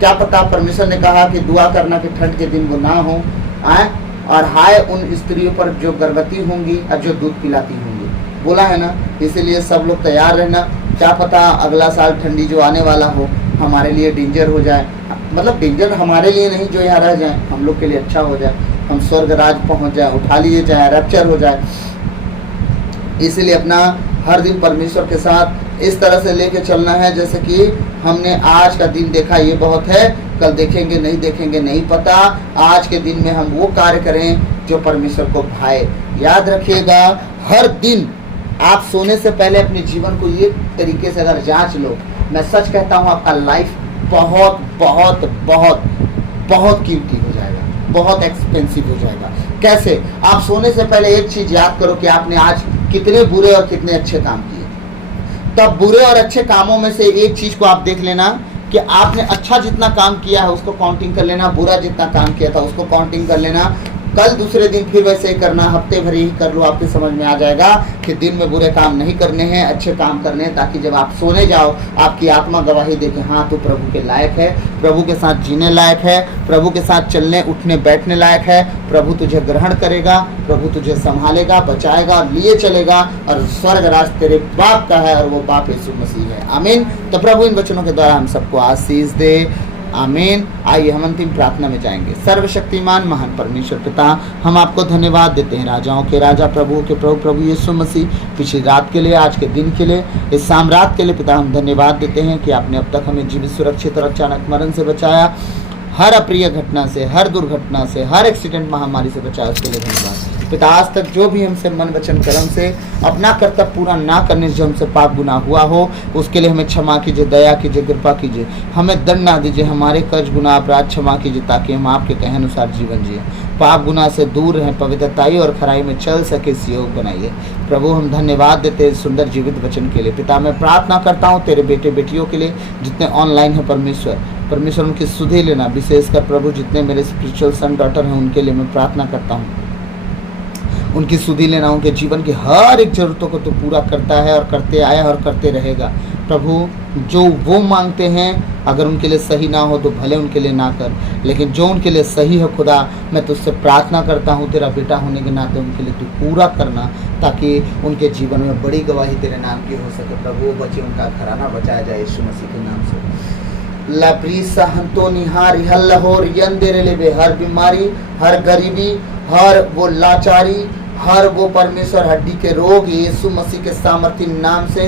क्या पता, परमेश्वर ने कहा कि दुआ करना कि ठंड के दिन वो ना हो आए, और हाय उन स्त्रियों पर जो गर्भवती होंगी और जो दूध पिलाती होंगी, बोला है ना। इसीलिए सब लोग तैयार रहना। क्या पता अगला साल ठंडी जो आने वाला हो हमारे लिए डेंजर हो जाए। मतलब डेंजर हमारे लिए नहीं, जो यहाँ रह जाए हम लोग के लिए अच्छा हो जाए, हम स्वर्ग राज पहुँच जाए, उठा लिए जाए, रैप्चर हो जाए। इसीलिए अपना हर दिन परमेश्वर के साथ इस तरह से लेके चलना है, जैसे कि हमने आज का दिन देखा ये बहुत है, कल देखेंगे नहीं देखेंगे नहीं पता। आज के दिन में हम वो कार्य करें जो परमेश्वर को भाए। याद रखिएगा, हर दिन आप सोने से पहले अपने जीवन को ये तरीके से अगर जांच लो, मैं सच कहता हूँ आपका लाइफ बहुत बहुत बहुत बहुत कीमती हो जाएगा, बहुत एक्सपेंसिव हो जाएगा। कैसे? आप सोने से पहले एक चीज याद करो कि आपने आज कितने बुरे और कितने अच्छे काम किए। तब बुरे और अच्छे कामों में से एक चीज को आप देख लेना कि आपने अच्छा जितना काम किया है उसको काउंटिंग कर लेना, बुरा जितना काम किया था उसको काउंटिंग कर लेना। कल दूसरे दिन फिर वैसे ही करना, हफ्ते भर ही कर लो, आपके समझ में आ जाएगा कि दिन में बुरे काम नहीं करने हैं, अच्छे काम करने हैं, ताकि जब आप सोने जाओ आपकी आत्मा गवाही दे कि हाँ तू प्रभु के लायक है, प्रभु के साथ जीने लायक है, प्रभु के साथ चलने उठने बैठने लायक है। प्रभु तुझे ग्रहण करेगा, प्रभु तुझे संभालेगा, बचाएगा और लिए चलेगा, और स्वर्ग राज तेरे बाप का है और वो बाप यीशु मसीह है। आमीन। तो प्रभु इन वचनों के द्वारा हम सबको आशीष दे। आमीन। आइए हम अंतिम प्रार्थना में जाएंगे। सर्वशक्तिमान महान परमेश्वर पिता, हम आपको धन्यवाद देते हैं, राजाओं के राजा, प्रभु के प्रभु, प्रभु यीशु मसीह, पिछली रात के लिए, आज के दिन के लिए, इस शाम रात के लिए पिता हम धन्यवाद देते हैं कि आपने अब तक हमें जीवित, सुरक्षित और अचानक मरण से बचाया, हर अप्रिय घटना से, हर दुर्घटना से, हर एक्सीडेंट महामारी से बचाया, उसके लिए धन्यवाद पिता। आज तक जो भी हमसे मन वचन कर्म से अपना कर्तव्य पूरा ना करने से जो हमसे पाप गुनाह हुआ हो, उसके लिए हमें क्षमा कीजिए, दया कीजिए, कृपा कीजिए, हमें दंड ना दीजिए, हमारे कर्ज गुनाह अपराध क्षमा कीजिए, ताकि हम आपके कहे अनुसार जीवन जिए, पाप गुनाह से दूर रहें, पवित्रताई और खराई में चल सके, इस योग बनाइए। प्रभु हम धन्यवाद देते हैं सुंदर जीवित वचन के लिए। पिता मैं प्रार्थना करता हूँ तेरे बेटे बेटियों के लिए जितने ऑनलाइन हैं, परमेश्वर उनकी सुधि लेना, विशेषकर प्रभु जितने मेरे स्पिरिचुअल सन डॉटर हैं उनके लिए मैं प्रार्थना करता हूँ, उनकी सुधि लेना, उनके जीवन की हर एक जरूरतों को तो पूरा करता है और करते आया और करते रहेगा। प्रभु जो वो मांगते हैं अगर उनके लिए सही ना हो तो भले उनके लिए ना कर, लेकिन जो उनके लिए सही है खुदा मैं तुझसे प्रार्थना करता हूँ तेरा बेटा होने के नाते उनके लिए तू पूरा करना, ताकि उनके जीवन में बड़ी गवाही तेरे नाम की हो सके। प्रभु बचे, उनका घराना बचाया जाए यीशु मसीह के नाम से। लब्रीसा हंतो निहार हल्लहोर यंदेरे लेबे, हर बीमारी, हर गरीबी, हर वो लाचारी, हर वो परमेश्वर हड्डी के रोग यीशु मसीह के सामर्थ्य नाम से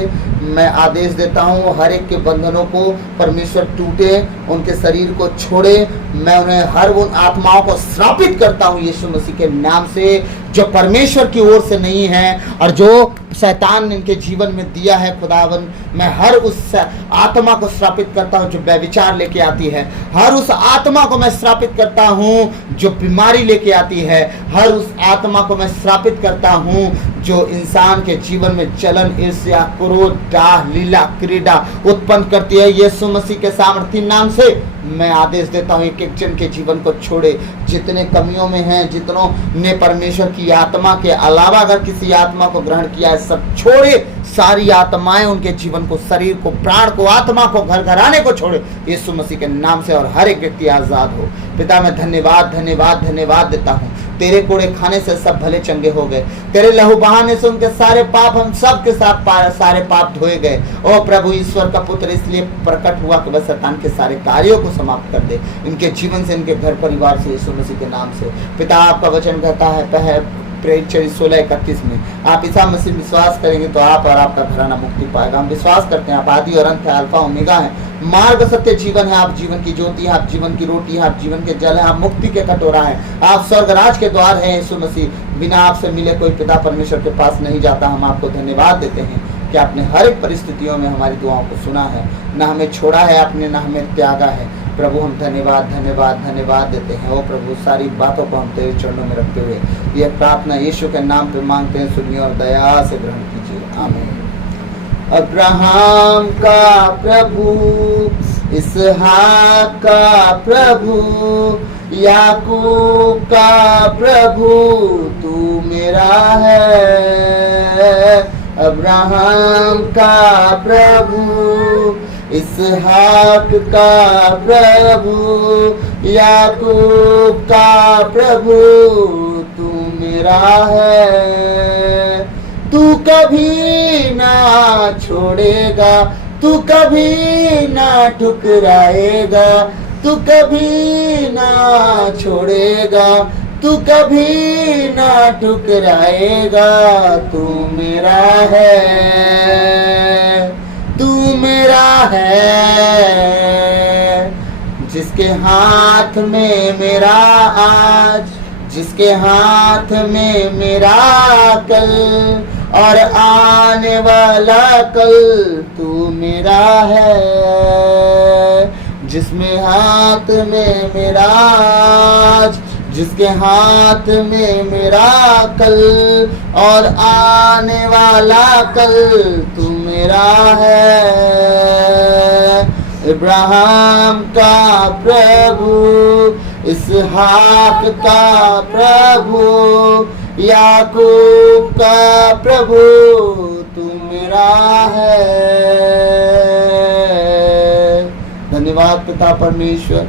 मैं आदेश देता हूँ हर एक के बंधनों को परमेश्वर टूटे, उनके शरीर को छोड़े। मैं उन्हें हर उन आत्माओं को श्रापित करता हूँ यीशु मसीह के नाम से, जो परमेश्वर की ओर से नहीं है और जो शैतान ने इनके जीवन में दिया है। खुदावन, मैं हर उस आत्मा को श्रापित करता हूँ जो व्यभिचार लेके आती है, हर उस आत्मा को मैं श्रापित करता हूँ जो बीमारी लेके आती है, हर उस आत्मा को मैं श्रापित करता हूँ जो इंसान के जीवन में जलन, ईर्ष्या, क्रोध, डाह, लीला, क्रीड़ा उत्पन्न करती है। यीशु मसीह के सामर्थी नाम से मैं आदेश देता हूँ एक एक जन के जीवन को छोड़े। जितने कमियों में हैं, जितनों ने परमेश्वर की आत्मा के अलावा अगर किसी आत्मा को ग्रहण किया है, सब छोड़े। सारी आत्माएं उनके जीवन को, शरीर को, प्राण को, आत्मा को, घर घराने को छोड़े यीशु मसीह के नाम से, और हर एक व्यक्ति आजाद हो। पिता, मैं धन्यवाद धन्यवाद धन्यवाद देता हूँ। तेरे कोड़े खाने से सब भले चंगे हो गए, तेरे लहू बहाने से उनके सारे पाप, हम सब के साथ सारे पाप धोए गए। ओ प्रभु, ईश्वर का पुत्र इसलिए प्रकट हुआ कि वह शैतान के सारे कार्यों को समाप्त कर दे इनके जीवन से, इनके घर परिवार से, यीशु मसीह के नाम से। पिता, आपका वचन कहता है प्रेरित 16:31 में, आप ईसा मसीह विश्वास करेंगे तो आप और आपका घराना मुक्ति पाएगा। हम विश्वास करते हैं आप आदि और अंत है, अल्फा ओमेगा है, मार्ग, सत्य, जीवन है। आप जीवन की ज्योति है, आप जीवन की रोटी है, आप जीवन के जल है, आप मुक्ति के कटोरा है, आप स्वर्ग राज के द्वार है। यीशु मसीह, बिना आपसे मिले कोई पिता परमेश्वर के पास नहीं जाता। हम आपको धन्यवाद देते हैं कि आपने हर एक परिस्थितियों में हमारी दुआओं को सुना है, न हमें छोड़ा है आपने, न हमें त्यागा है। प्रभु, हम धन्यवाद धन्यवाद धन्यवाद देते हैं। ओ प्रभु, सारी बातों को हम तेरे चरणों में रखते हुए यह प्रार्थना यीशु के नाम पे मांगते हैं, सुनिए और दया से ग्रहण कीजिए, आमीन। अब्राहम का प्रभु, इसहाक का प्रभु, याकूब का प्रभु, तू मेरा है। अब्राहम का प्रभु, इसहाक का प्रभु, याकूब का प्रभु, तू मेरा है। तू कभी ना छोड़ेगा, तू कभी ना ठुकराएगा, तू कभी ना छोड़ेगा, तू कभी ना ठुकराएगा। तू मेरा है, तू मेरा है। जिसके हाथ में मेरा आज, जिसके हाथ में मेरा कल और आने वाला कल, तू मेरा है। जिसमें हाथ में मेरा आज, जिसके हाथ में मेरा कल और आने वाला कल, तू मेरा है। इब्राहिम का प्रभु, इसहाक का प्रभु, याकूब का प्रभु, तू मेरा है। धन्यवाद पिता परमेश्वर।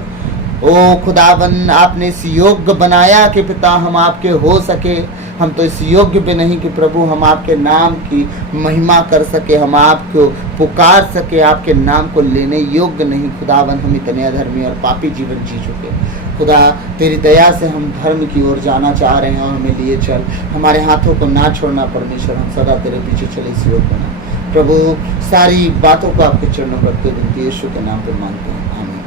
ओ खुदावन, आपने इस योग्य बनाया कि पिता हम आपके हो सके। हम तो इस योग्य भी नहीं कि प्रभु हम आपके नाम की महिमा कर सके, हम आपको पुकार सके, आपके नाम को लेने योग्य नहीं। खुदावन, हम इतने अधर्मी और पापी जीवन जी चुके। खुदा, तेरी दया से हम धर्म की ओर जाना चाह रहे हैं और हमें लिए चल। हमारे हाथों को ना छोड़ना परमेश्वर, हम सदा तेरे पीछे चले इस योग बना। प्रभु, सारी बातों को आपके चरणों में रखते विनती यीशु के नाम पर मांगते हैं, आमीन।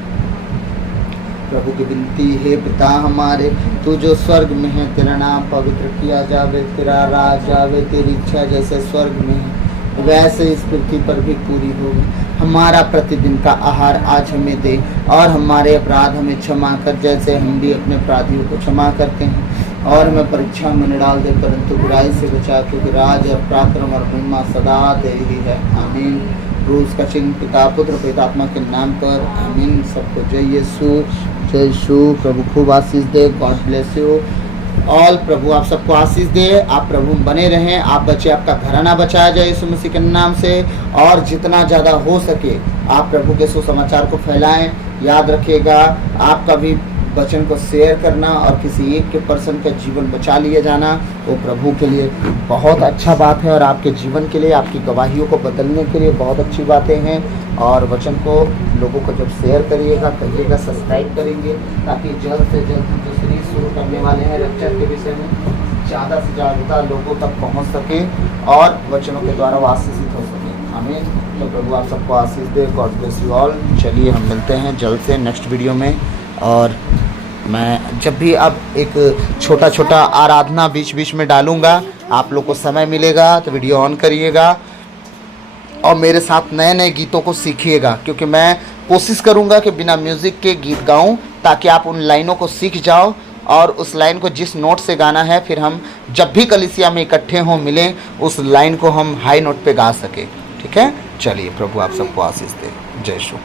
प्रभु की विनती है, पिता हमारे, तू जो स्वर्ग में है, तेरा नाम पवित्र किया जावे, तेरा राज आवे, तेरी इच्छा जैसे स्वर्ग में है वैसे इस पृथ्वी पर भी पूरी होगी। हमारा प्रतिदिन का आहार आज हमें दे, और हमारे अपराध हमें क्षमा कर जैसे हम भी अपने अपराधियों को क्षमा करते हैं। और हमें परीक्षा में न डाल दे, परंतु बुराई से बचा, क्योंकि राज और पराक्रम और महिमा सदा तेरी है, आमीन। क्रूस का चिन्ह पिता, पुत्र, पवित्रात्मा के नाम पर, आमीन। सबको जय यीशु, जय यीशु। प्रभु खूब आशीष दे। God bless you all. प्रभु आप सबको आशीष दे। आप प्रभु बने रहें, आप बचे, आपका घराना बचाया जाए यीशु मसीह के नाम से। और जितना ज़्यादा हो सके आप प्रभु के सुसमाचार को फैलाएं। याद रखिएगा, आपका भी वचन को शेयर करना और किसी एक के पर्सन का जीवन बचा लिया जाना, वो प्रभु के लिए बहुत अच्छा बात है, और आपके जीवन के लिए, आपकी गवाहियों को बदलने के लिए बहुत अच्छी बातें हैं। और वचन को लोगों को जब शेयर करिएगा, कहिएगा, सब्सक्राइब करेंगे, ताकि जल्द से जल्द हम जो सीरीज शुरू करने वाले हैं रैप्चर के विषय में, ज़्यादा से ज़्यादा लोगों तक पहुँच सके और वचनों के द्वारा वो आशीषित हो सके। आमीन। तो प्रभु आप सबको आशीष दे। God bless you all. चलिए हम मिलते हैं जल्द से नेक्स्ट वीडियो में। और मैं जब भी अब एक छोटा छोटा आराधना बीच बीच में डालूंगा, आप लोग को समय मिलेगा तो वीडियो ऑन करिएगा और मेरे साथ नए नए गीतों को सीखिएगा, क्योंकि मैं कोशिश करूंगा कि बिना म्यूज़िक के गीत गाऊं, ताकि आप उन लाइनों को सीख जाओ और उस लाइन को जिस नोट से गाना है, फिर हम जब भी कलीसिया में इकट्ठे हों, मिलें, उस लाइन को हम हाई नोट पे गा सके। ठीक है, चलिए प्रभु आप सबको आशीष दे। जय यीशु।